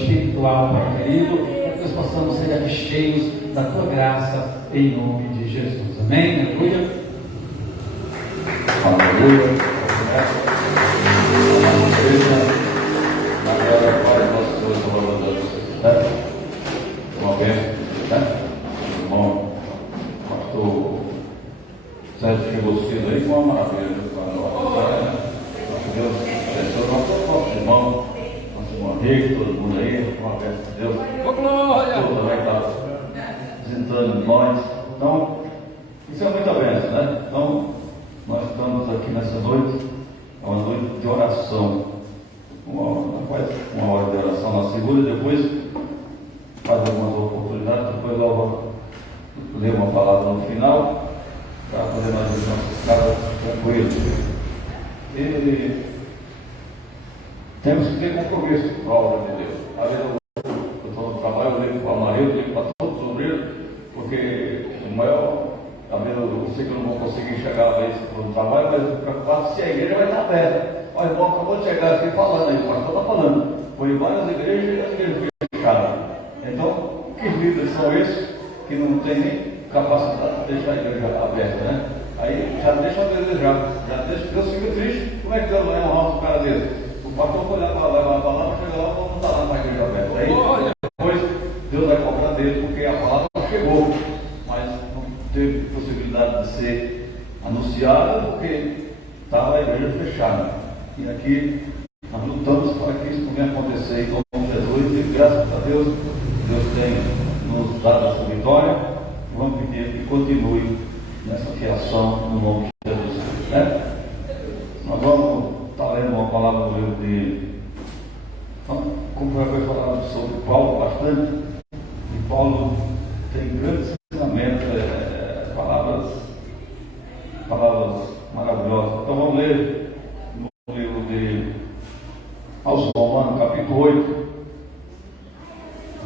espiritual, Pai querido, para que nós possamos ser cheios da tua graça, em nome de Jesus. Amém? Aleluia. Aleluia. Agora, Pai, nosso Deus, Salvador de vocês, certo? Uma bênção, certo? Irmão, pastor Sérgio chegou cedo aí, com uma maravilha. Deus abençoe nosso irmão, nosso irmão Henrique, todo mundo aí, uma bênção de Deus. Todo vai estar visitando nós. Então, isso é muita bênção, né? Então, nós estamos aqui nessa noite, é uma noite de oração. Uma hora de oração na segunda, depois faz algumas oportunidades, depois logo ler uma palavra no final, para poder nós ir nossos caras tranquilos. E temos que ter compromisso com a obra de Deus. Às vezes eu estou no trabalho, eu ligo para o marido, ligo para todos os obreiros, porque o maior, às vezes eu sei que eu não vou conseguir chegar a vez no trabalho, mas eu preocupado se a igreja vai estar aberta. Olha, irmão, acabou de chegar aqui falando aí, o pastor está falando. Foi em várias igrejas e as igrejas fechadas. Então, que líderes são esses que não têm nem capacidade de deixar a igreja aberta, né? Aí já deixa a desejar, já deixa Deus fica triste. Como é que Deus vai honrar um cara desse? O pastor foi lá para levar a palavra, chega lá, não está lá para a igreja aberta. Aí depois Deus vai cobrar dele, porque a palavra chegou, mas não teve possibilidade de ser anunciada, porque estava a igreja fechada. E aqui nós lutamos para que isso venha acontecer em nome de Jesus, e graças a Deus, Deus tem nos dado essa vitória. Vamos pedir que continue nessa fiação no nome de Jesus, né? Nós vamos estar lendo uma palavra do livro de, como já foi falado sobre Paulo bastante, e Paulo tem grandes ensinamentos, palavras maravilhosas. Então vamos ler no livro de aos Romanos, capítulo 8,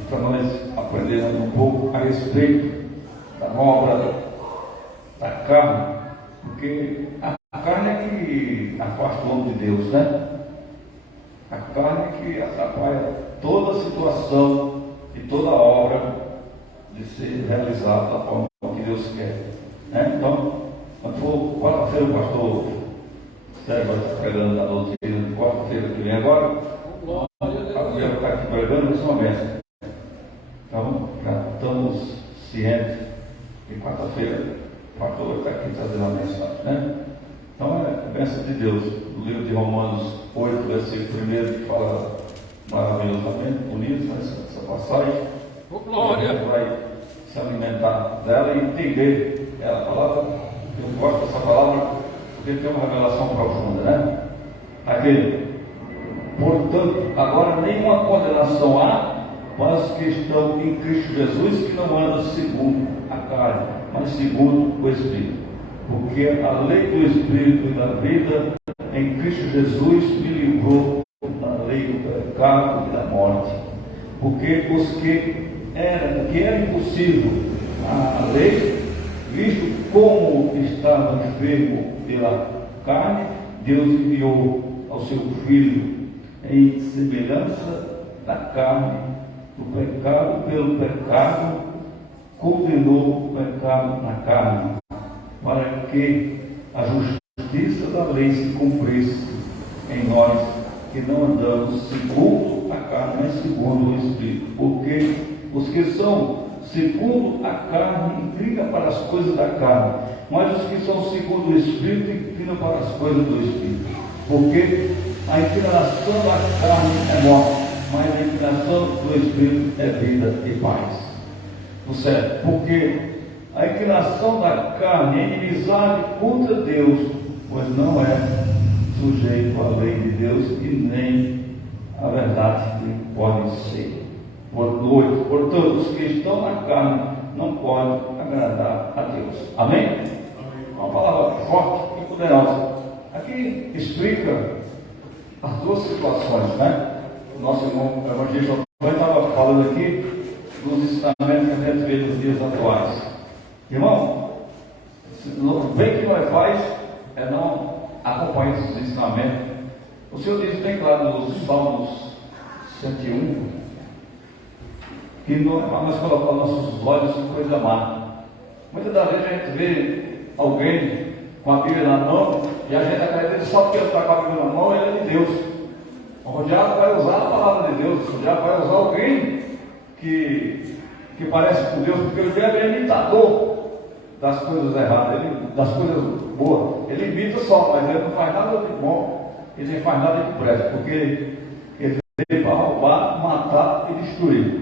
para nós aprendermos um pouco a respeito da obra da carne, porque a carne é que afasta o homem de Deus, né? A carne é que atrapalha toda a situação e toda a obra de ser realizada da forma que Deus quer, né? Então, quando for quarta-feira, o pastor Sérgio vai estar pregando na doutrina de quarta-feira que vem agora, a mulher vai estar aqui pregando nesse momento. Então, já estamos cientes que quarta-feira o pastor vai estar aqui trazendo a mensagem, né? Então, é a bênção de Deus. No livro de Romanos 8, versículo 1, que fala maravilhosamente, bonito, essa passagem. A gente vai se alimentar dela e entender a palavra. Eu gosto dessa palavra porque tem uma revelação profunda, né? Aqui, portanto, agora nenhuma condenação há para os que estão em Cristo Jesus, que não andam segundo a carne, mas segundo o Espírito. Porque a lei do Espírito e da vida em Cristo Jesus me livrou da lei do pecado e da morte. Porque os que era impossível a lei, visto como estavam enfermos pela carne, Deus enviou ao seu Filho em semelhança da carne do pecado, pelo pecado, condenou o pecado na carne, para que a justiça da lei se cumprisse em nós, que não andamos segundo a carne, mas segundo o Espírito. Porque os que são segundo a carne inclinam para as coisas da carne, mas os que são segundo o Espírito inclinam para as coisas do Espírito. Porque a inclinação da carne é morte, mas a inclinação do Espírito é vida e paz. No certo? Porque a inclinação da carne é inimizade contra Deus, pois não é sujeito à lei de Deus e nem à verdade que pode ser. Portanto, os que estão na carne não podem agradar a Deus. Amém? Uma palavra forte e poderosa. Aqui explica as duas situações, né? O nosso irmão evangelista estava falando aqui dos ensinamentos que a gente vê nos dias atuais. Irmão, bem que nós faz é não acompanhar esses ensinamentos. O Senhor diz bem claro nos Salmos 101, que não é para nós colocar nossos olhos em coisa má. Muitas das vezes a gente vê alguém com a Bíblia na mão e a gente acredita só porque ele está com a Bíblia na mão, ele é de Deus. O diabo vai usar a palavra de Deus, o diabo vai usar alguém que parece com Deus, porque o diabo é imitador das coisas erradas, das coisas boas. Ele imita só, mas ele não faz nada de bom, ele nem faz nada de presta, porque ele veio para roubar, matar e destruir.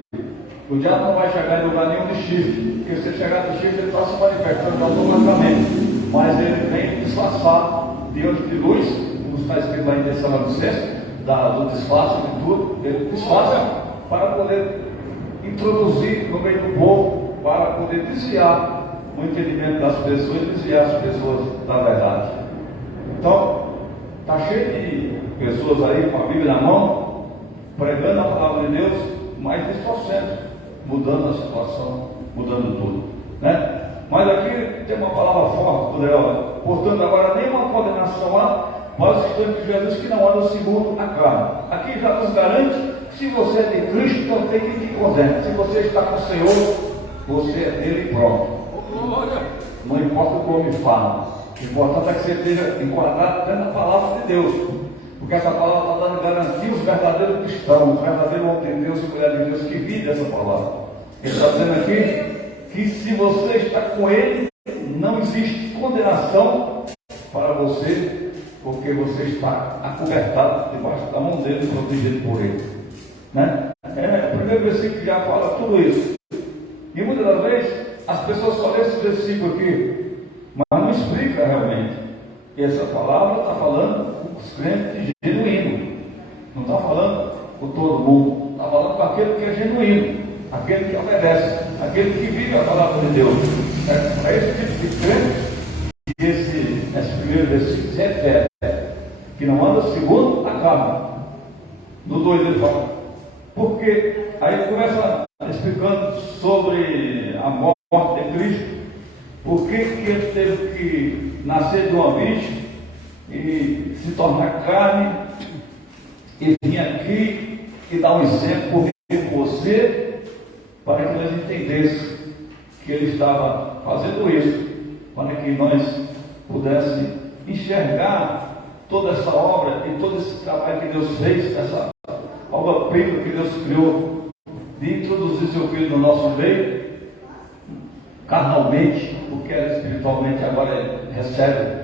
O diabo não vai chegar em lugar nenhum de chifre, porque se ele chegar de chifre, ele está se manifestando automaticamente. Mas ele vem disfarçado diante de luz, como está escrito lá em Tessalonicenses, do disfarce de tudo. Ele disfarça para poder introduzir no meio do povo, para poder desviar o entendimento das pessoas e desviar as pessoas da verdade. Então, está cheio de pessoas aí com a Bíblia na mão, pregando a palavra de Deus, mas distorcendo, mudando a situação, mudando tudo, né? Mas aqui tem uma palavra forte, poderosa. Portanto, agora nenhuma condenação há para os que estão em Jesus, que não andam segundo a carne. Aqui já nos garante que se você é de Cristo, não tem que te condena. Se você está com o Senhor, você é dele e pronto. Não importa o que o homem fala, o importante é que você esteja enquadrado dentro da palavra de Deus, porque essa palavra está dando garantia aos verdadeiros cristãos, os verdadeiros homens de Deus e mulher de Deus que vivem essa palavra. Ele está dizendo aqui que se você está com ele, não existe condenação para você, porque você está acobertado debaixo da mão dele, protegido por ele, né? O primeiro versículo já fala tudo isso. E muitas das vezes as pessoas só lêem esse versículo aqui, mas não explica realmente. E essa palavra está falando com os crentes genuínos, não está falando com todo mundo, está falando com aquele que é genuíno, aquele que obedece, aquele que vive a palavra de Deus. Para esse tipo de crente, que esse primeiro versículo se refere, que não anda segundo a carne. No 2 ele fala, porque aí ele começa explicando sobre a morte de Cristo, por que ele teve que nascer de uma virgem e se tornar carne e vir aqui e dar um exemplo por você, para que nós entendêssemos que ele estava fazendo isso, para que nós pudéssemos enxergar toda essa obra e todo esse trabalho que Deus fez, essa obra-prima que Deus criou, de introduzir seu filho no nosso meio, carnalmente, porque era espiritualmente, agora ele recebe,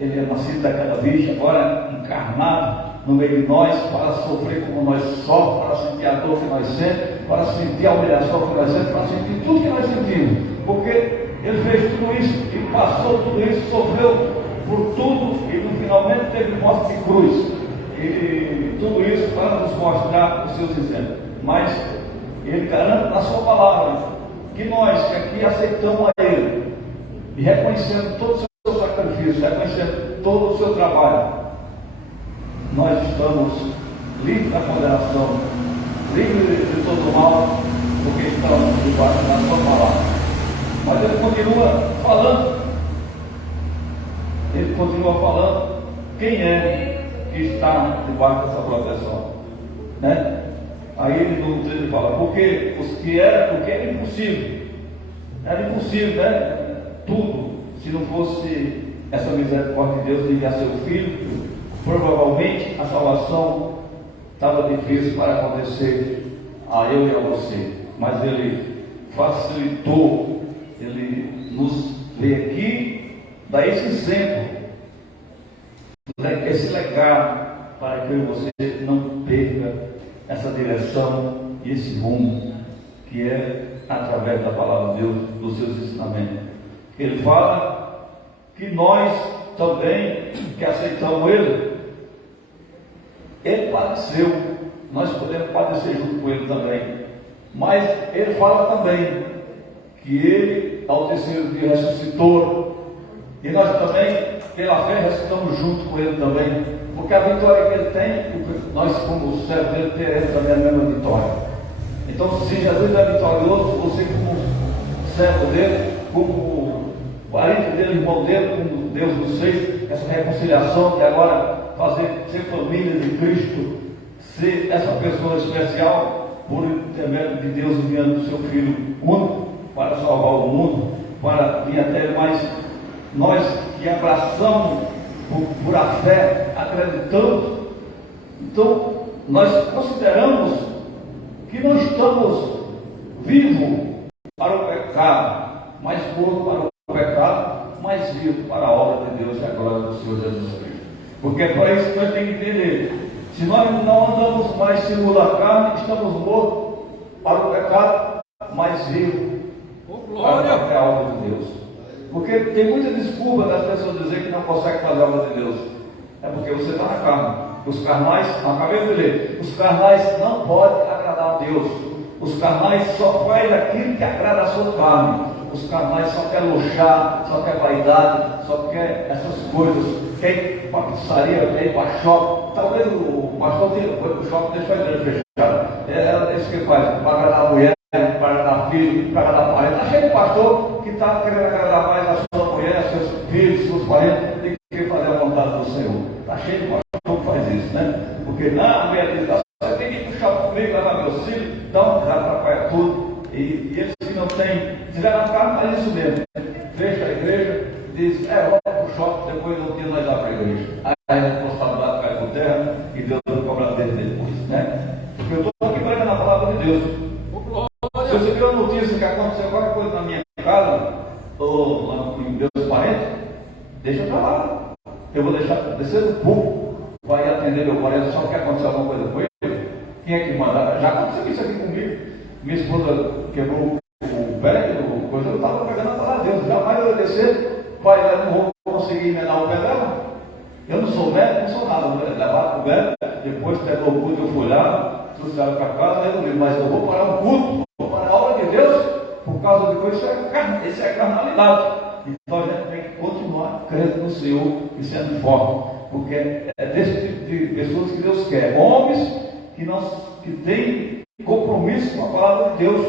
ele é nascido daquela virgem, agora encarnado no meio de nós, para sofrer como nós sofremos, para sentir a dor que nós sentimos, para sentir a humilhação que nós sentimos, para sentir tudo que nós sentimos, porque ele fez tudo isso e passou tudo isso, sofreu por tudo e finalmente teve morte de cruz, e tudo isso para nos mostrar os seus exemplos. Mas ele garante na sua palavra que nós que aqui aceitamos a ele e reconhecendo todo o seu sacrifício, reconhecendo todo o seu trabalho, nós estamos livres da condenação, livres de todo mal, porque estamos debaixo da sua palavra. Mas ele continua falando quem é que está debaixo dessa proteção, né? Aí ele fala, porque o que era impossível, né? Tudo, se não fosse essa misericórdia de Deus de enviar seu filho, provavelmente a salvação estava difícil para acontecer a eu e a você, mas ele facilitou, ele nos vê aqui, dá esse exemplo, esse legado, para que eu e você não perca essa direção e esse rumo, que é através da palavra de Deus, dos seus ensinamentos. Ele fala que nós também, que aceitamos ele padeceu, nós podemos padecer junto com ele também, mas ele fala também que ele ao terceiro dia ressuscitou, e nós também pela fé ressuscitamos junto com ele também, porque a vitória que ele tem, nós como servos dele teremos também a mesma vitória. Então, se Jesus é vitorioso, você como servo dele, como parente dele, irmão dele, como Deus nos fez, essa reconciliação que agora ser família de Cristo, ser essa pessoa especial, por intermédio de Deus enviando o seu Filho único para salvar o mundo, para vir até ele, mas nós que abraçamos por a fé, acreditamos, então nós consideramos que não estamos vivos para o pecado, mas mortos para o pecado, mas vivos para a obra de Deus e a glória do Senhor Jesus Cristo. Porque é para isso que nós temos que entender. Se nós não andamos mais segundo a carne, estamos mortos para o pecado, mas vivos para a obra de Deus. Porque tem muita desculpa das pessoas dizer que não conseguem fazer a obra de Deus. É porque você está na carne. Os carnais, acabei de ler, os carnais não podem agradar a Deus. Os carnais só fazem aquilo que agrada a sua carne. Os carnais só querem luxar, só querem vaidade, só querem essas coisas. Quer ir para a pizzaria, quer ir para shopping. Talvez o pastor foi para o shopping, deixa a igreja fechada. É isso que ele faz, para agradar a mulher, para agradar a filho, para agradar a parente. Está cheio de pastor que está querendo agradar mais a sua mulher, seus filhos, seus parentes, do que fazer a vontade do Senhor. Está cheio de pastor que faz isso, né? Porque a mulher diz, você tem que ir para o shopping comigo, levar meus filhos, então já atrapalha tudo. E eles que não têm, tiveram a carne, faz isso mesmo. Fecha a igreja, diz, vamos para o shopping, depois do dia nós vamos para a igreja. Aí a responsabilidade cai por terra e Deus não cobra dele depois, né? Porque eu estou aqui pregando a palavra de Deus. Se você viu a notícia que aconteceu qualquer coisa na minha casa, ou lá com meus parentes, deixa para lá. Eu vou deixar descer do público, vai atender meu parente, só que aconteceu alguma coisa com ele. Quem é que manda? Já aconteceu isso aqui comigo. Minha esposa quebrou o pé, coisa, eu estava pregando a palavra de Deus. Jamais eu ia descer, pai, eu não vou conseguir emendar o pé dela. Eu não sou médico, não sou nada. Eu vou levar o pé, depois pegou o culto, eu fui lá, trouxeram para casa, aí eu digo, mas eu vou parar o culto, vou parar a obra de Deus, por causa de coisa, isso é carnalidade. Então a gente tem que continuar crendo no Senhor e sendo forte, porque é desse tipo de pessoas que Deus quer. Homens que têm compromisso com a palavra de Deus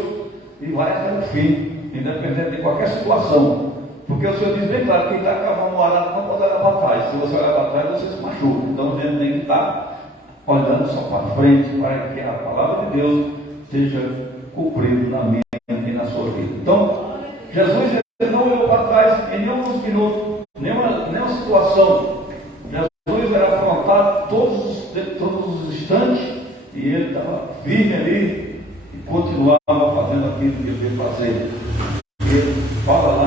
e vai até o fim, independente de qualquer situação. Porque o Senhor diz bem claro que quem está cavando o arado não pode olhar para trás. Se você olhar para trás, você se machuca. Então a gente tem que estar olhando só para frente, para que a palavra de Deus seja cumprida na minha e na sua vida. Então, Jesus não olhou para trás em nenhum minuto, nenhuma situação. Jesus era afrontado todos os instantes e ele estava firme ali e continuava fazendo aquilo que ele devia fazer. Ele fala lá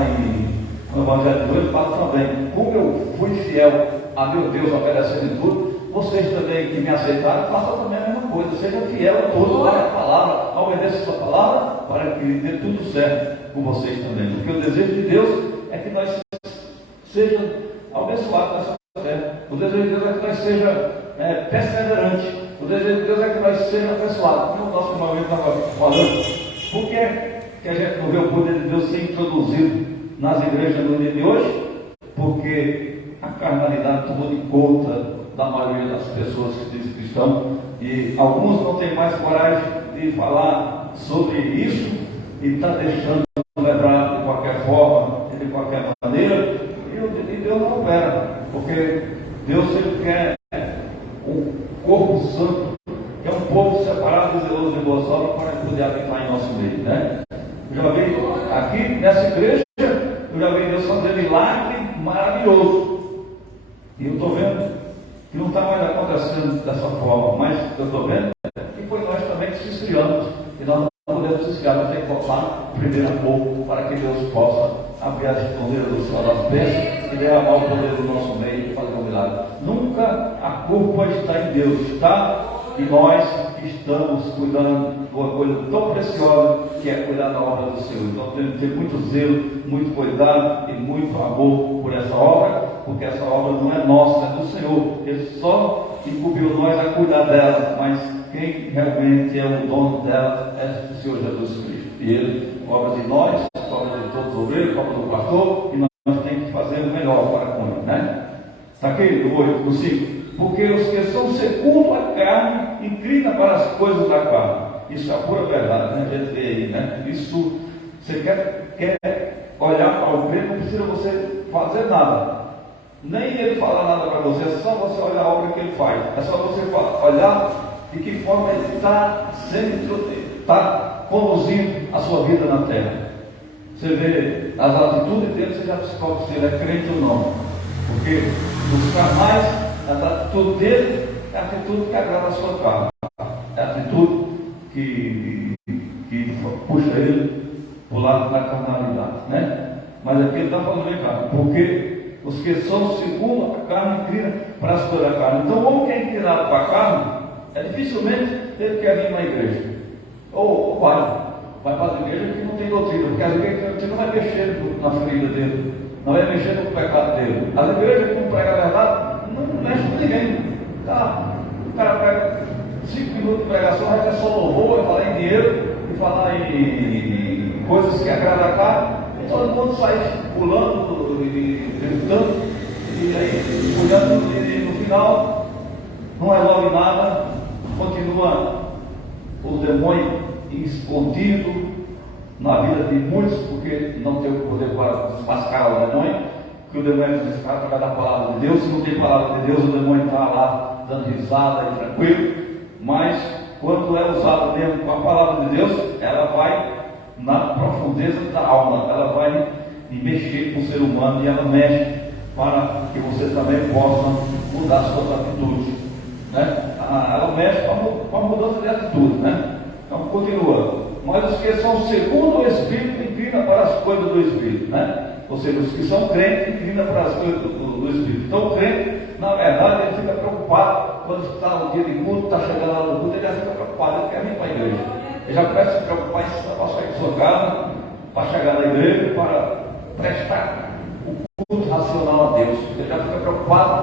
no Evangelho de hoje, fala também, como eu fui fiel a meu Deus obedecendo tudo, vocês também que me aceitaram, façam também a mesma coisa, seja fiel a tudo, guarde a palavra, obedeça a sua palavra, para que dê tudo certo com vocês também. Porque o desejo de Deus é que nós sejamos abençoados nessa fé. O desejo de Deus é que nós sejamos perseverantes. O desejo de Deus é que nós sejamos abençoados. Como o nosso irmão estava falando, por que a gente não vê o poder de Deus ser introduzido nas igrejas no dia de hoje? Porque a carnalidade tomou de conta da maioria das pessoas que dizem cristão, e alguns não têm mais coragem de falar sobre isso e está deixando levar de qualquer forma, de qualquer maneira, e Deus não opera, porque Deus sempre quer um corpo santo, que é um povo separado e zeloso de boas obras para poder habitar em nosso meio, né? Eu já vi aqui nessa igreja, eu já vi Deus fazer milagre maravilhoso, e eu estou vendo que não está mais acontecendo dessa forma, mas eu estou vendo que foi nós também que se esfriamos, e nós não podemos se esfriar, nós temos que voltar primeiro a pouco, para que Deus possa abrir as torneiras do céu das bênçãos e derramar o poder do nosso meio e fazer um milagre. Nunca a culpa está em Deus, está em nós que estamos cuidando de uma coisa tão preciosa, que é cuidar da obra do Senhor. Então temos que ter muito zelo, muito cuidado e muito amor por essa obra, porque essa obra não é nossa, é do Senhor. Ele só incumbiu nós a cuidar dela, mas quem realmente é o dono dela é o Senhor Jesus Cristo. E Ele cobra de nós, cobra de todos os obreiros, cobra do pastor, e nós temos que fazer o melhor para com ele, né? Está aqui no 5. Porque os que são segundo a carne inclinam para as coisas da carne. Isso é a pura verdade, né? A gente vê aí, né? Isso, você quer olhar para o crente, não precisa você fazer nada. Nem ele falar nada para você, é só você olhar a obra que ele faz. É só você olhar de que forma ele está sendo está conduzindo a sua vida na terra. Você vê as atitudes dele, você já descobre se ele é crente ou não. Porque os carnais, a atitude dele é a atitude que agrada a sua carne. É a atitude que puxa ele para o lado da carnalidade, né? Mas aqui ele está falando errado, porque os que são segundo a carne inclinam para as coisas da carne. Então, o homem que é inclinado para a carne, dificilmente ele quer vir na igreja. Ou vai para a igreja que não tem doutrina, porque a igreja não vai mexer na ferida dele, não vai mexer no pecado dele. As igrejas que não pregam a verdade, não mexe com ninguém. O cara prega 5 minutos de pregação, vai ter só louvor, vai falar em dinheiro, e falar em coisas que agradam a carne, e todo mundo sai pulando e gritando, e aí olhando, e no final não resolve nada, continua o demônio escondido na vida de muitos, porque não tem o poder para desmascarar o demônio, que o demônio desmascara através da palavra de Deus. Se não tem palavra de Deus, o demônio está lá dando risada e tranquilo, mas quando é usado mesmo com a palavra de Deus, ela vai na profundeza da alma, ela vai mexer com o ser humano, e ela mexe para que você também possa mudar suas atitudes, né? Ela mexe com a mudança de atitude, né? Então continua. Mas os que são segundo o Espírito inclinam para as coisas do Espírito, né? Ou seja, os que são crentes inclinam para as coisas do Espírito. Então o crente, na verdade, ele fica preocupado quando está no dia de culto, está chegando lá no culto, ele já fica preocupado, ele quer vir para a igreja. Ele já começa a se preocupar em para sair de sua casa, para chegar na igreja, para prestar o culto racional a Deus. Ele já fica preocupado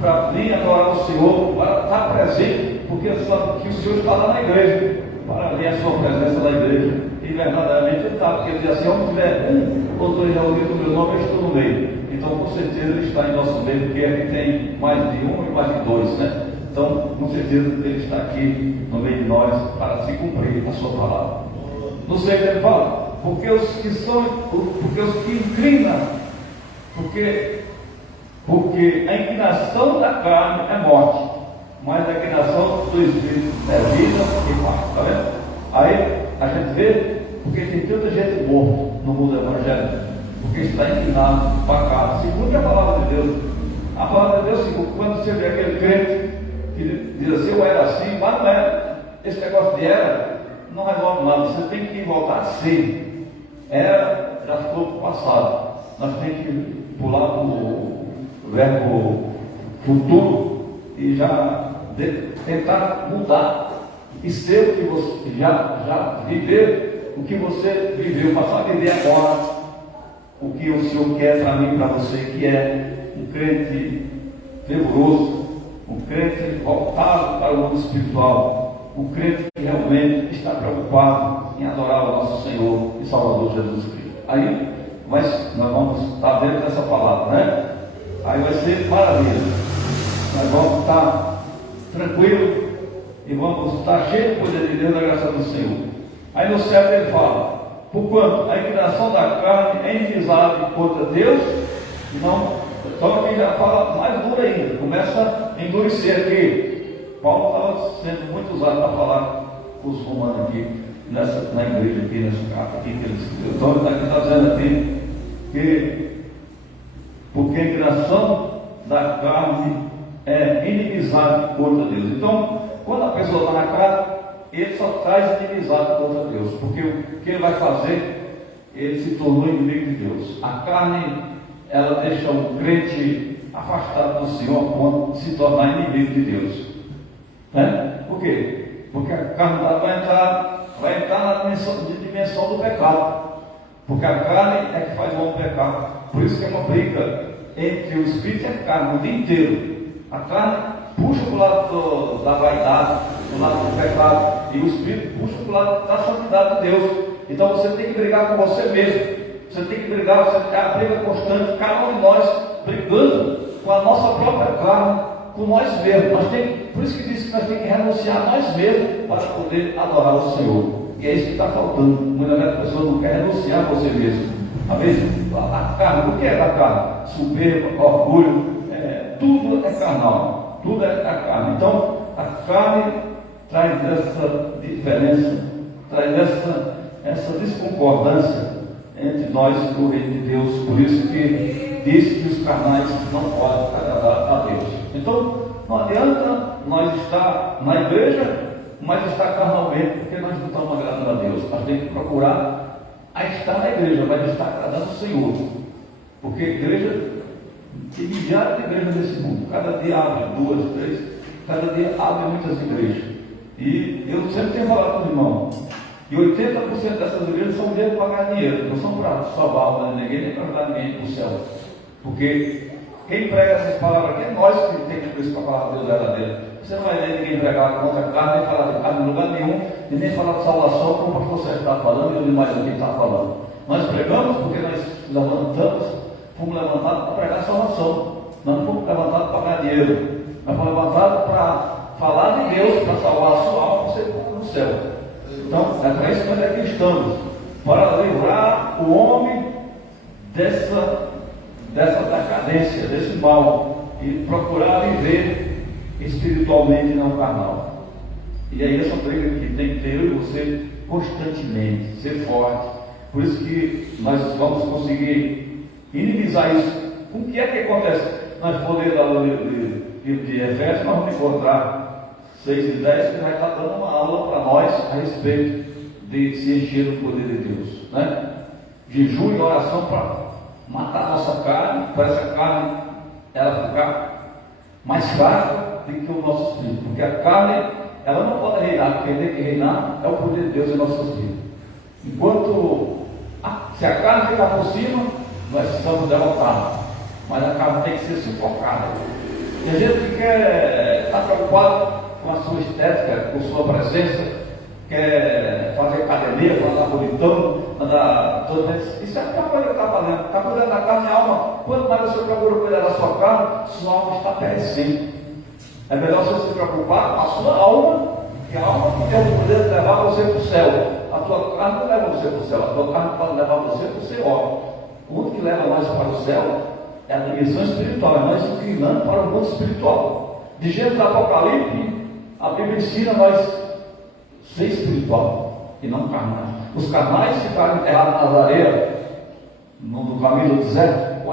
para vir adorar o Senhor, para estar presente, porque ele sabe que o Senhor está lá na igreja, para ver a sua presença na igreja. E verdadeiramente ele está, porque ele diz assim: onde tiver um ou dois reunidos no meu nome, eu estou no meio. Então, com certeza, ele está em nosso meio, porque aqui tem mais de um e mais de dois, né? Então, com certeza, ele está aqui no meio de nós para se cumprir a sua palavra. No 6 ele fala: porque os que inclinam, porque a inclinação da carne é morte, mas a inclinação do Espírito é vida e paz. Está vendo? Aí a gente vê porque tem tanta gente morta no mundo evangélico, porque está inclinado para cá, segundo a palavra de Deus. A palavra de Deus, quando você vê aquele crente que diz assim: eu era assim, mas não era. Esse negócio de era não resolve nada, você tem que voltar a ser. Era, já ficou passado. Nós temos que pular para o verbo futuro e já tentar mudar e ser o que você já viver, o que você viveu, passar a viver agora o que o Senhor quer para mim e para você, que é um crente fervoroso, um crente voltado para o mundo espiritual, um crente que realmente está preocupado em adorar o nosso Senhor e Salvador Jesus Cristo. Aí nós vamos estar dentro dessa palavra, né? Aí vai ser maravilha. Nós vamos estar tranquilos e vamos estar cheios do poder de Deus, da graça do Senhor. Aí no 7 ele fala: porquanto a inclinação da carne é inimizade contra Deus, não. Então aqui já fala mais duro ainda, começa a endurecer aqui. Paulo estava sendo muito usado para falar com os romanos aqui, na igreja aqui, nessa carta aqui que ele escreveu. Então ele está dizendo aqui que porque a inclinação da carne é inimizade contra Deus. Então, quando a pessoa está na carne, ele só traz inimizade contra Deus, porque o que ele vai fazer, ele se tornou inimigo de Deus. A carne, ela deixa o crente afastado do Senhor a ponto de se tornar inimigo de Deus, né? Por quê? Porque a carne vai entrar na dimensão do pecado, porque a carne é que faz o homem pecar. Por isso que é uma briga entre o espírito e a carne o dia inteiro. A carne puxa para o lado da vaidade, para o lado do pecado, e o espírito puxa para o lado da santidade de Deus. Então você tem que brigar com você mesmo. Você tem que brigar, você tem a briga constante, cada um de nós brigando com a nossa própria carne, com nós mesmos. Por isso que diz que nós temos que renunciar a nós mesmos para poder adorar o Senhor. E é isso que está faltando. Muitas vezes a pessoa não quer renunciar a você mesmo. Às a carne, o que é da carne? Soberba, orgulho, tudo é carnal, tudo é da carne. Então a carne traz essa diferença traz essa desconcordância entre nós e o reino de Deus. Por isso que diz que os carnais não podem agradar a Deus. Então, não adianta nós estar na igreja, mas estar carnalmente, porque nós não estamos agradando a Deus. Nós temos que procurar a estar na igreja, mas estar agradando ao Senhor. Porque a igreja, tem milhares de igrejas nesse mundo. Cada dia abre 2, 3, cada dia abre muitas igrejas. E eu sempre tenho falado com o irmão, e 80% dessas igrejas são mesmo para ganhar dinheiro, não são para salvar a alma de ninguém, nem para dar ninguém para o céu. Porque quem prega essas palavras aqui é nós que temos que isso para a palavra de Deus verdadeira. Você não vai ver ninguém pregar contra a carne, nem falar de carne em lugar nenhum, e nem falar de salvação, como o pastor Sérgio está falando, e eu demais aqui está falando. Nós pregamos porque nós levantamos, fomos levantados para pregar salvação. Nós não fomos levantados para ganhar dinheiro. Nós fomos levantados para falar de Deus, para salvar a sua alma, você no céu. Então, é para isso que nós aqui estamos, para livrar o homem dessa decadência, desse mal, e procurar viver espiritualmente, não carnal. E aí essa briga que tem que ter eu e você constantemente, ser forte. Por isso que nós vamos conseguir inimizar isso. O que é que acontece? Nós podemos dar o livro de Efésios, nós vamos encontrar 6 e 10, que vai estar dando uma aula para nós a respeito de se encher do poder de Deus, né? Jejum e oração para matar a nossa carne, para essa carne ela ficar mais fraca do que o nosso espírito, porque a carne ela não pode reinar, porque tem que reinar é o poder de Deus em nossas vidas. Enquanto se a carne ficar por cima, nós estamos derrotados, mas a carne tem que ser sufocada. E a gente quer estar preocupado com a sua estética, com sua presença, quer fazer academia, falar bonitão, andar todo mundo. Isso é a coisa que está fazendo. Está cuidando da carne e alma. Quanto mais você procura cuidar da sua carne, sua alma está perecendo. É melhor você se preocupar com a sua alma, que a alma que tem o poder de levar você para o céu. A tua carne não leva você para o céu, a tua carne pode levar você para o céu. O mundo que leva nós para o céu é a dimensão espiritual, é nós inclinando para o mundo espiritual. De Gênesis do Apocalipse, a Bíblia ensina nós ser espiritual e não carnal. Os carnais ficaram enterrados nas areias, no caminho do deserto,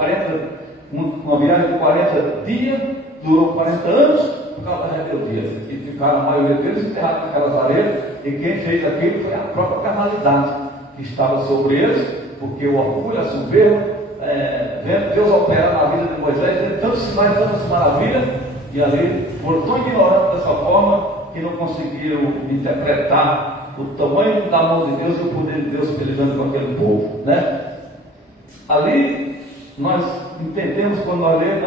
uma viagem de 40 dias, durou 40 anos por causa da rebeldia. E ficaram a maioria deles enterrados naquelas areias, e quem fez aquilo foi a própria carnalidade que estava sobre eles, porque o orgulho, a soberba, vendo Deus operar na vida de Moisés, vendo tantos sinais, tantas maravilhas, e ali foram tão ignorantes dessa forma que não conseguiram interpretar o tamanho da mão de Deus e o poder de Deus pelejando com aquele povo, né? Ali nós entendemos, quando nós vemos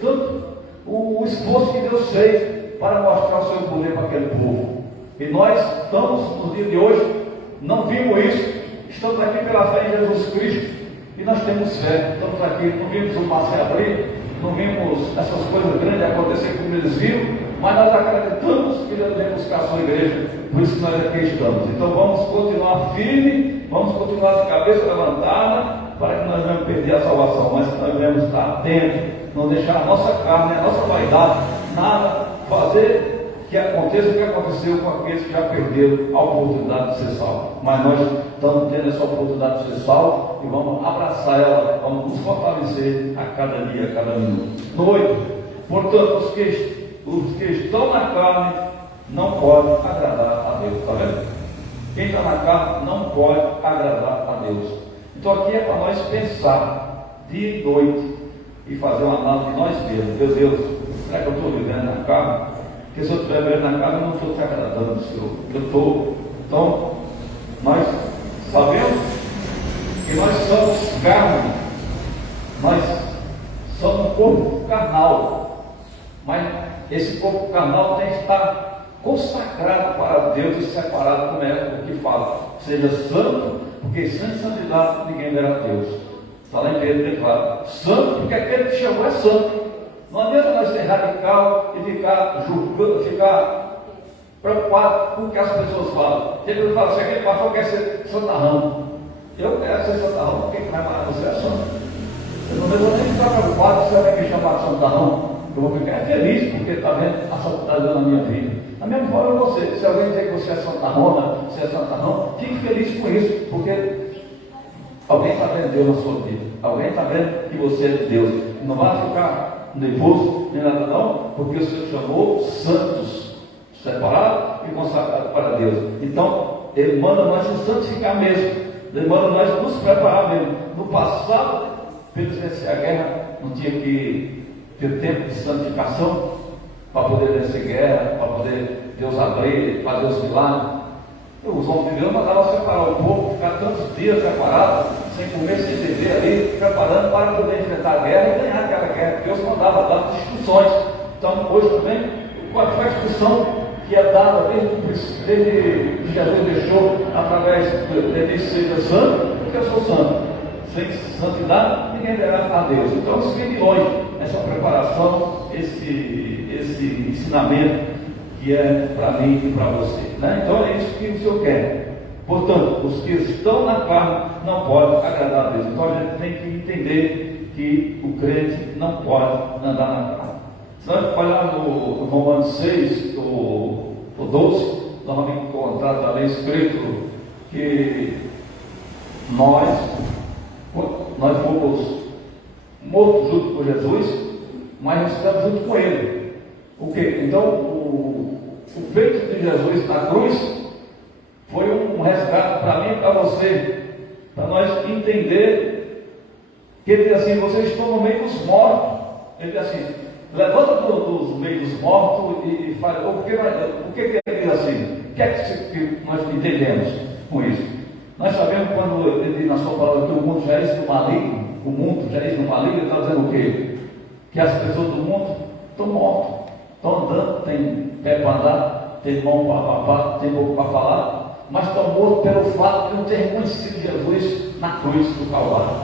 tanto o esforço que Deus fez para mostrar o seu poder para aquele povo. E nós estamos, no dia de hoje, não vimos isso, estamos aqui pela fé em Jesus Cristo, e nós temos fé, estamos aqui, não vimos o mar se abrir, não vimos essas coisas grandes acontecer como eles viram, mas nós acreditamos que Deus vem buscar a sua igreja, por isso que nós aqui estamos. Então vamos continuar firme, vamos continuar de cabeça levantada, para que nós não perder a salvação, mas que nós devemos estar atentos, não deixar a nossa carne, a nossa vaidade, nada fazer que aconteça o que aconteceu com aqueles que já perderam a oportunidade de ser salvos. Mas nós estamos tendo essa oportunidade de ser salvos e vamos abraçar ela, vamos nos fortalecer a cada dia, a cada minuto. 8. Portanto, os que estão na carne não podem agradar a Deus. Está vendo? Quem está na carne não pode agradar a Deus. Então aqui é para nós pensar dia e noite e fazer uma análise de nós mesmos. Meu Deus, será que eu estou vivendo na carne? Porque se eu estiver vivendo na carne, eu não estou te agradando, Senhor. Eu estou. Então, nós sabemos que nós somos carne, nós somos um corpo carnal, mas esse corpo carnal tem que estar consagrado para Deus e separado, como é o que fala. Seja santo, porque sem santidade ninguém verá Deus. Está lá em Pedro, claro. Santo, porque aquele que chamou é santo. Não adianta nós ser radical e ficar julgando, ficar preocupado com o que as pessoas falam. Ele fala assim, aquele pastor quer ser santarrão. Eu quero ser santarrão, quem vai falar, você é santo. Eu não vou nem ficar preocupado se você vai me chamar de santarrão. Eu vou ficar feliz porque está vendo a santidade na minha vida. Da mesma forma você, se alguém dizer que você é santarrona, você é santarrão, fique feliz com isso, porque alguém está vendo Deus na sua vida, alguém está vendo que você é de Deus. Não vai ficar nervoso nem nada não, porque o Senhor chamou santos, separados e consagrados para Deus. Então, Ele manda nós nos santificar mesmo, Ele manda nós nos preparar mesmo. No passado, para vencer a guerra, não tinha que ter tempo de santificação para poder vencer guerra, para poder Deus abrir, fazer os milagres. Os homens de Deus mandavam separar o povo, ficar tantos dias preparados, sem comer, sem beber ali, preparando para poder enfrentar a guerra e ganhar aquela guerra. Deus mandava dar instruções. Então, hoje também, qual foi a instrução que é dada desde que Jesus deixou através de seja santo, porque eu sou santo. Sem santidade, ninguém verá a Deus. Então, isso vem de longe, essa preparação, esse ensinamento que é para mim e para você. Né? Então, é isso que o Senhor quer. Portanto, os que estão na carne não podem agradar a Deus. Então, a gente tem que entender que o crente não pode andar na carne. Se nós olhar no Romanos 6, o 12, nós vamos encontrar também escrito que nós fomos mortos junto com Jesus, mas nós estamos junto com Ele. O quê? Então, o feito de Jesus na cruz foi um resgate para mim e para você, para nós entender que Ele diz assim: vocês estão no meio dos mortos. Ele diz assim: levanta dos meios dos mortos e faz. O que ele diz assim? O que é que nós entendemos com isso? Nós sabemos quando ele diz na sua palavra que o mundo já é do maligno, o mundo já é do maligno, ele está dizendo o quê? Que as pessoas do mundo estão mortas, estão andando, tem pé para andar, tem mão para papar, tem boca para falar, mas estão mortos pelo fato de não ter reconhecido Jesus na cruz do Calvário.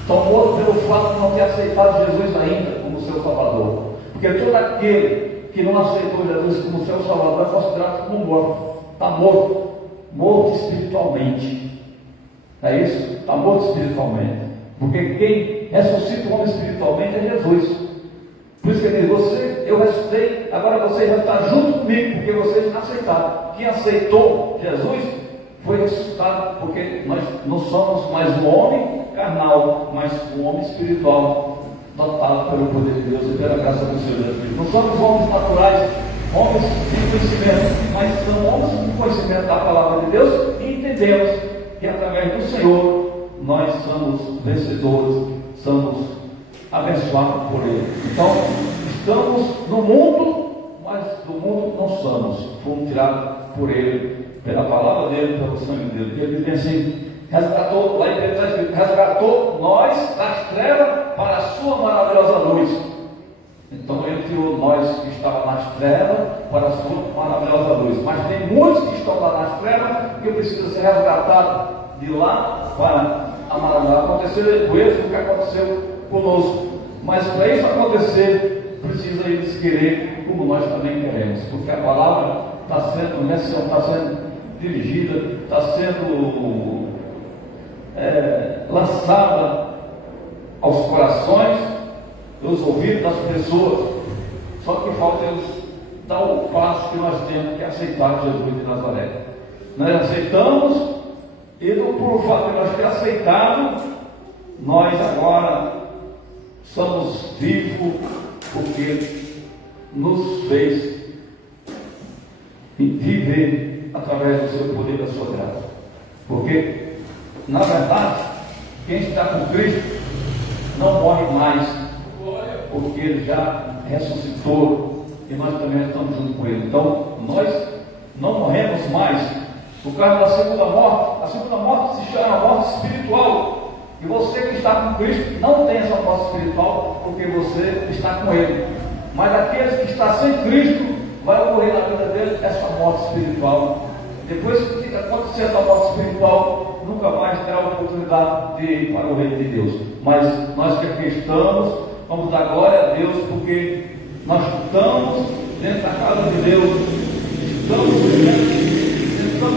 Estão mortos pelo fato de não ter aceitado Jesus ainda como seu Salvador. Porque todo aquele que não aceitou Jesus como seu Salvador é considerado como morto. Está morto, morto espiritualmente. É isso? Está morto espiritualmente. Porque quem ressuscita o homem espiritualmente é Jesus. Por isso que ele diz: eu ressuscitei, agora você já está junto comigo, porque vocês aceitaram. Quem aceitou Jesus foi ressuscitado, porque nós não somos mais um homem carnal, mas um homem espiritual, dotado pelo poder de Deus e pela graça do Senhor Jesus. Não somos homens naturais, homens de conhecimento, mas são homens de conhecimento da palavra de Deus, e entendemos que através do Senhor nós somos vencedores, somos abençoados por Ele. Então, estamos no mundo, mas do mundo não somos. Fomos tirados por Ele, pela palavra dEle, pelo sangue dEle. Ele diz assim: resgatou, lá em Pedro está escrito, resgatou nós das trevas para a sua maravilhosa luz. Então Ele tirou nós que estávamos nas trevas para a sua maravilhosa luz. Mas tem muitos que estão lá nas trevas que precisam ser resgatados de lá para a maravilhosa. Aconteceu com eles o que aconteceu conosco. Mas para isso acontecer, precisa eles querer como nós também queremos. Porque a palavra está sendo dirigida, está sendo lançada aos corações, aos ouvidos das pessoas. Só que falta eles dar o passo que nós temos, que é aceitar Jesus de Nazaré. Nós aceitamos, e por o fato de nós ter aceitado, nós agora somos vivos, porque nos fez viver através do seu poder e da sua graça. Porque, na verdade, quem está com Cristo não morre mais, porque Ele já ressuscitou e nós também estamos junto com Ele. Então, nós não morremos mais por causa da segunda morte. A segunda morte se chama morte espiritual. E você que está com Cristo não tem essa morte espiritual, porque você está com Ele. Mas aqueles que estão sem Cristo, vai ocorrer na vida deles essa morte espiritual. Depois que acontecer essa morte espiritual, nunca mais terá a oportunidade de ir para o reino de Deus. Mas nós que aqui estamos, vamos dar glória a Deus, porque nós estamos dentro da casa de Deus, estamos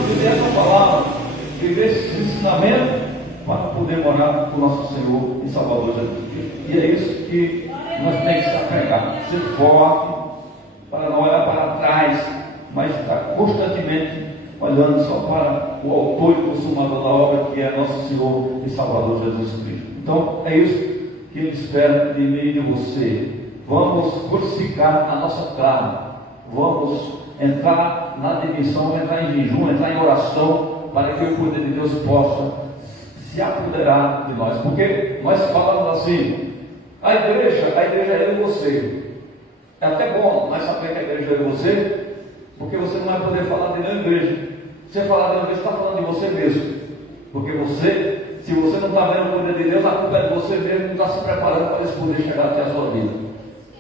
vivendo essa palavra, viver esse ensinamento, para poder morar com o nosso Senhor e Salvador Jesus Cristo. E é isso que nós temos que se apegar, ser forte, para não olhar para trás, mas está constantemente olhando só para o autor e consumador da obra, que é nosso Senhor e Salvador Jesus Cristo. Então, é isso que Ele espera de mim e de você. Vamos crucificar a nossa carne, vamos entrar na demissão, entrar em jejum, entrar em oração, para que o poder de Deus possa se apoderar de nós. Porque nós falamos assim, a igreja é eu e você. É até bom nós saber que a igreja é eu e você, porque você não vai poder falar de nenhuma igreja. Você falar de uma igreja, está falando de você mesmo. Porque você, se você não está vendo o poder de Deus, a culpa é de você mesmo, não está se preparando para esse poder chegar até a sua vida.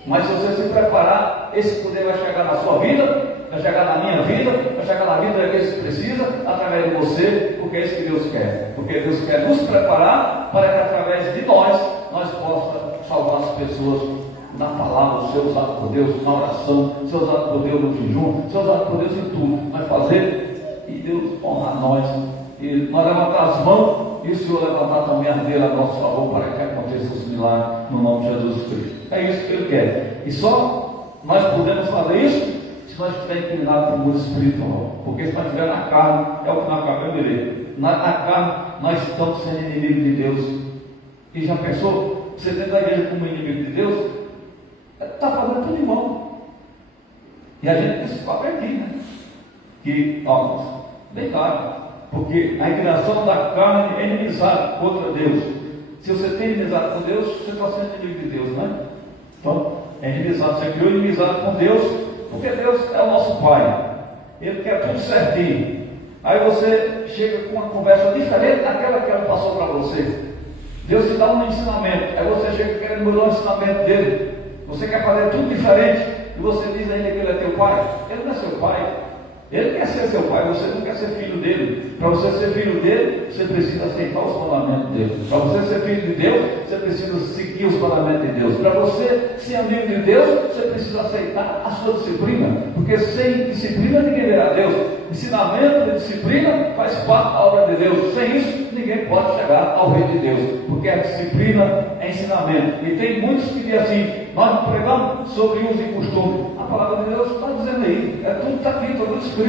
Mas se você se preparar, esse poder vai chegar na sua vida, vai chegar na minha vida, vai chegar na vida que você precisa, através de você, porque é isso que Deus quer. Porque Deus quer nos preparar para que através de nós possamos salvar as pessoas na palavra, ser usado por Deus, na oração, ser usado por Deus no jejum, ser usado por Deus em tudo. Vai fazer e Deus honrar nós. E nós levantar as mãos e o Senhor levantar também a dele a nosso favor para que aconteça os milagres no nome de Jesus Cristo. É isso que Ele quer. E só nós podemos fazer isso se nós estivermos inclinados para o mundo espiritual. Porque se nós estivermos na carne, é o que nós acabamos de ler. Na carne, nós estamos sendo inimigos de Deus. E já pensou? Você dentro da igreja como inimigo de Deus? Está fazendo tudo irmão. E a gente tem esse papel aqui, né? Que, ó, bem claro. Porque a inclinação da carne é inimizade contra Deus. Se você tem inimizade com Deus, você está sendo inimigo de Deus, né? Então, é inimizade. Você criou inimizade com Deus, porque Deus é o nosso Pai. Ele quer tudo certinho. Aí você chega com uma conversa diferente daquela que Ele passou para você. Deus te dá um ensinamento. Aí você chega querendo mudar o ensinamento dele. Você quer fazer tudo diferente. E você diz ainda que Ele é teu Pai. Ele não é seu Pai. Ele quer ser seu pai, você não quer ser filho dele. Para você ser filho dele, você precisa aceitar os mandamentos dele. Para você ser filho de Deus, você precisa seguir os mandamentos de Deus. Para você ser amigo de Deus, você precisa aceitar a sua disciplina. Porque sem disciplina ninguém verá Deus. Ensinamento e disciplina faz parte da obra de Deus. Sem isso, ninguém pode chegar ao reino de Deus. Porque a disciplina é ensinamento. E tem muitos que dizem assim, nós pregamos sobre uso e costume. A palavra de Deus está dizendo aí, tudo está aqui, está tudo escrito.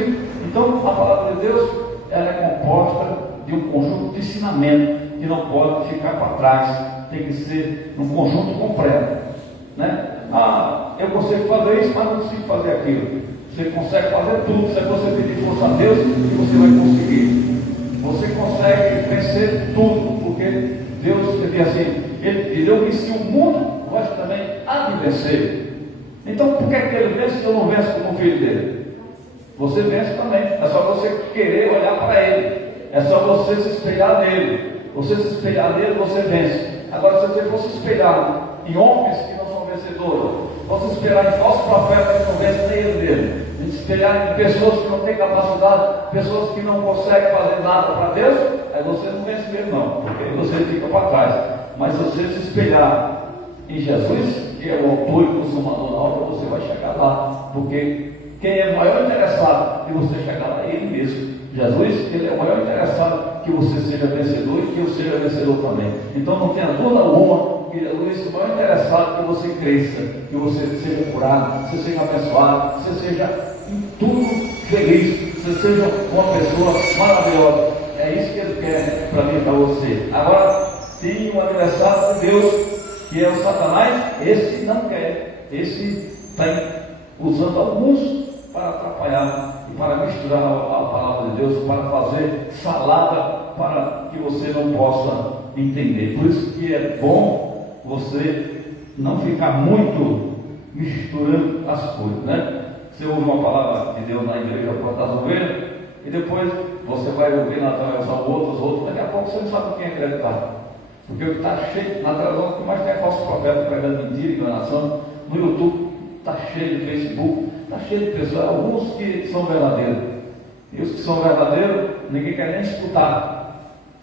Então, a palavra de Deus, ela é composta de um conjunto de ensinamentos que não pode ficar para trás, tem que ser um conjunto completo, né? Eu consigo fazer isso, mas não consigo fazer aquilo. Você consegue fazer tudo, se você pedir força a Deus, e você vai conseguir. Você consegue vencer tudo, porque Deus, ele diz assim, ele deu que se o mundo, nós também há de vencer. Então, por que ele vence se eu não venço como filho dele? Você vence também, é só você querer olhar para ele, é só você se espelhar nele. Você se espelhar nele, você vence. Agora, se você for se espelhar em homens que não são vencedores, ou se espelhar em falsos profetas que não vencem nem ele dele, se espelhar em pessoas que não têm capacidade, pessoas que não conseguem fazer nada para Deus, aí você não vence mesmo não, porque você fica para trás. Mas se você se espelhar em Jesus, que é o autor e consumador da obra, você vai chegar lá, porque quem é o maior interessado em você chegar lá é Ele mesmo. Jesus, Ele é o maior interessado que você seja vencedor e que eu seja vencedor também. Então não tenha dúvida alguma que Jesus é o maior interessado que você cresça, que você seja curado, que você seja abençoado, que você seja em tudo feliz, que você seja uma pessoa maravilhosa. É isso que Ele quer para mim e para você. Agora, tem um adversário de Deus, que é o Satanás. Esse não quer, esse está usando alguns para atrapalhar e para misturar a palavra de Deus, para fazer salada, para que você não possa entender. Por isso que é bom você não ficar muito misturando as coisas, né? Você ouve uma palavra de Deus na igreja para das ovelhas, e depois você vai ouvir na televisão outros, daqui a pouco você não sabe quem acreditar. Porque o que está cheio, na televisão, o que mais tem é falso profeta pregando mentira, enganação. No YouTube está cheio de Facebook, está cheio de pessoas, alguns que são verdadeiros. E os que são verdadeiros, ninguém quer nem escutar.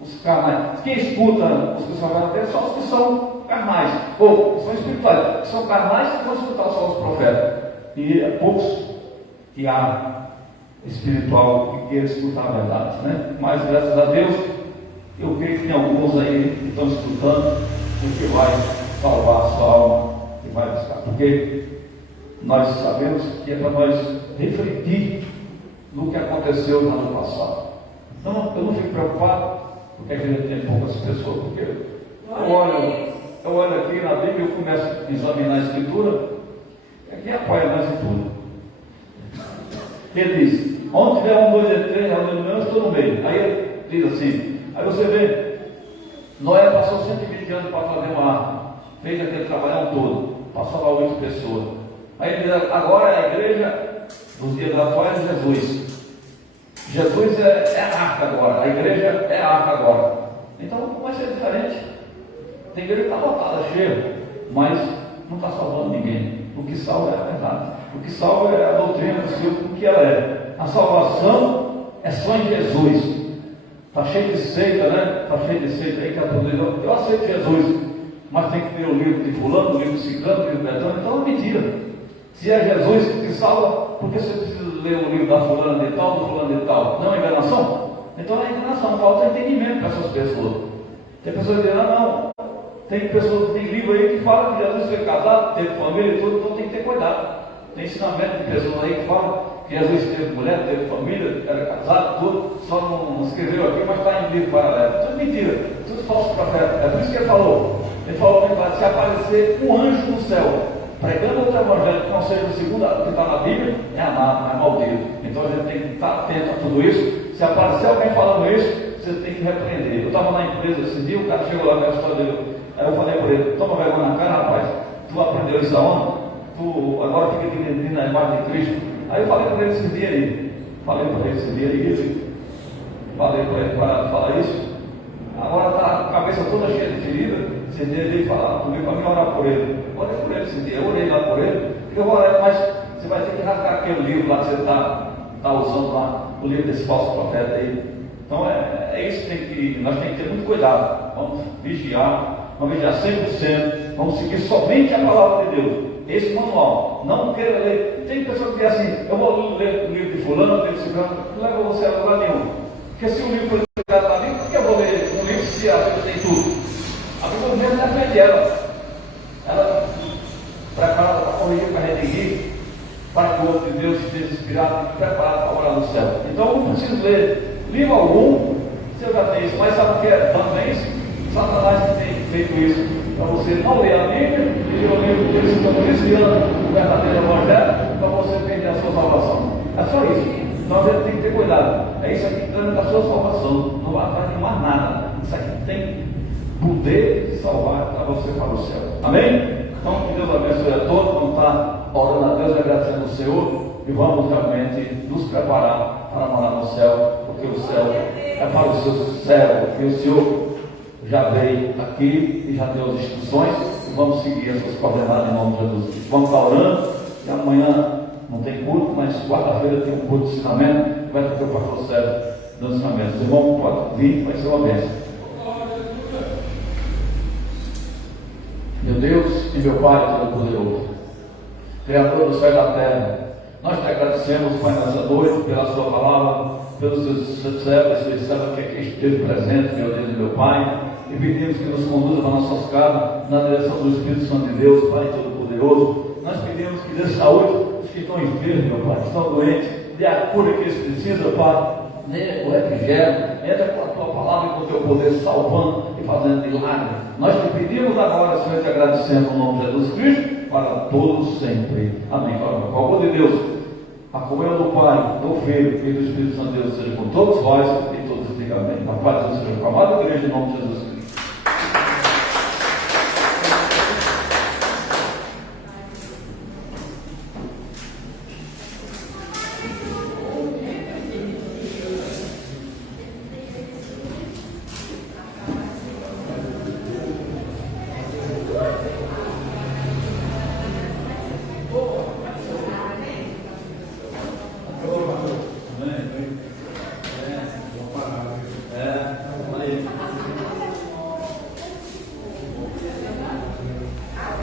Os carnais. Quem escuta os que são verdadeiros são os que são carnais, ou que são espirituais. Que são carnais que vão escutar só os profetas. E é poucos que há espiritual que quer escutar a verdade, né? Mas graças a Deus, eu creio que tem alguns aí que estão escutando o que vai salvar a sua alma e vai buscar. Porque nós sabemos que é para nós refletir do que aconteceu no ano passado. Então, eu não fico preocupado porque a gente tem poucas pessoas, porque eu olho aqui na Bíblia e eu começo a examinar a Escritura, e aqui apoia mais em tudo. Ele diz, onde tiver 1, 2 e 3, eu estou no meio. Aí ele diz assim, aí você vê, Noé passou 120 anos para fazer uma arca, fez aquele trabalhão todo, passou lá 8 pessoas. Aí ele diz, agora é a igreja dos dias atuais é Jesus. Jesus é a arca agora, a igreja é a arca agora. Então não vai ser diferente. Tem igreja que está lotada, cheia, mas não está salvando ninguém. O que salva é a verdade. O que salva é a doutrina do Senhor, o que ela é. A salvação é só em Jesus. Está cheio de seita, né? Está cheio de seita aí que é eu aceito Jesus, mas tem que ter o livro de fulano, o livro de ciclano, o livro de betano. Então é mentira. Se é Jesus que te salva, por que você precisa ler o livro da fulana de tal, do fulano de tal? Não é enganação? Então é enganação, falta entendimento para essas pessoas. Tem pessoas que dizem, não, tem pessoas que tem livro aí que fala que Jesus foi casado, teve família e tudo, então tem que ter cuidado. Tem ensinamento de pessoas aí que falam que Jesus teve mulher, teve família, era casado, tudo, só não escreveu aqui, mas está em livro paralelo. Tudo mentira, tudo falso profeta. É por isso que ele falou que se aparecer um anjo no céu, pregando outro evangelho que não seja o segundo que está na Bíblia, é amado, é maldito. Então a gente tem que estar atento a tudo isso. Se aparecer alguém falando isso, você tem que repreender. Eu estava na empresa esse dia, o cara chegou lá com a história dele. Aí eu falei para ele, toma vergonha na cara, rapaz, tu aprendeu isso aonde? Tu agora fica aqui na imagem de Cristo. Aí eu falei para ele esse dia aí, falei para falar isso. Agora está a cabeça toda cheia de ferida. Esse dia ele veio falar comigo para mim orar por ele. Orei por ele esse dia, eu orei lá por ele. Eu vou orar, mas você vai ter que rasgar aquele livro lá que você está usando lá, o livro desse falso profeta aí. Então é isso que nós temos que ter muito cuidado. Vamos vigiar 100%, vamos seguir somente a palavra de Deus. Esse manual, não queira ler. Tem pessoas que dizem assim, eu vou ler o livro de fulano, o livro de ciclano, não leva você a lugar nenhum. Porque se o livro está ali, por que eu vou ler um livro se a Bíblia tem tudo? A Bíblia mesmo defende ela preparada para corrigir, para redigir, para que o outro de Deus esteja inspirado e preparado para morar no céu. Então eu não preciso ler livro algum, se eu já tenho isso, mas sabe o que é também isso? Satanás tem feito isso para você não ler a Bíblia e ler o livro que eles estão desviando o verdadeiro evangelho para você perder a sua salvação. É só isso. Então a gente tem que ter cuidado. É isso aqui que trata da sua salvação. Não vai atrás de mais nada. Isso aqui tem poder de salvar para você para o céu. Amém? Então que Deus abençoe a todos. Vamos estar orando a Deus, agradecendo ao Senhor e vamos realmente nos preparar para morar no céu, porque o céu é para o seu céu. E o Senhor já veio aqui e já deu as instruções e vamos seguir essas coordenadas em nome de Jesus. Vamos estar orando e amanhã não tem culto, mas quarta-feira tem um culto de ensinamento, vai ter o pastor Sérgio dando ensinamento. Os irmãos podem vir, vai ser uma bênção. Meu Deus e meu Pai Todo-Poderoso, Criador do céu e da terra, nós te agradecemos, Pai, nessa noite, pela sua palavra, pelos seus servos que aqui esteve presente, meu Deus e meu Pai, e pedimos que nos conduza para nossas casas, na direção do Espírito Santo de Deus, Pai Todo-Poderoso. Nós pedimos que dê saúde os que estão enfermos, meu Pai, que estão doentes, dê a cura que eles precisam, Pai, dê o refrigério, entra com a tua palavra e com o teu poder, salvando e fazendo milagre. Nós te pedimos agora, Senhor, te agradecemos no nome de Jesus Cristo, para todos sempre. Amém. Com o amor de Deus, a comunhão do Pai, do Filho e do Espírito Santo de Deus seja com todos vós e todos digam amém. A paz do Senhor, com a amada igreja, em nome de Jesus Cristo.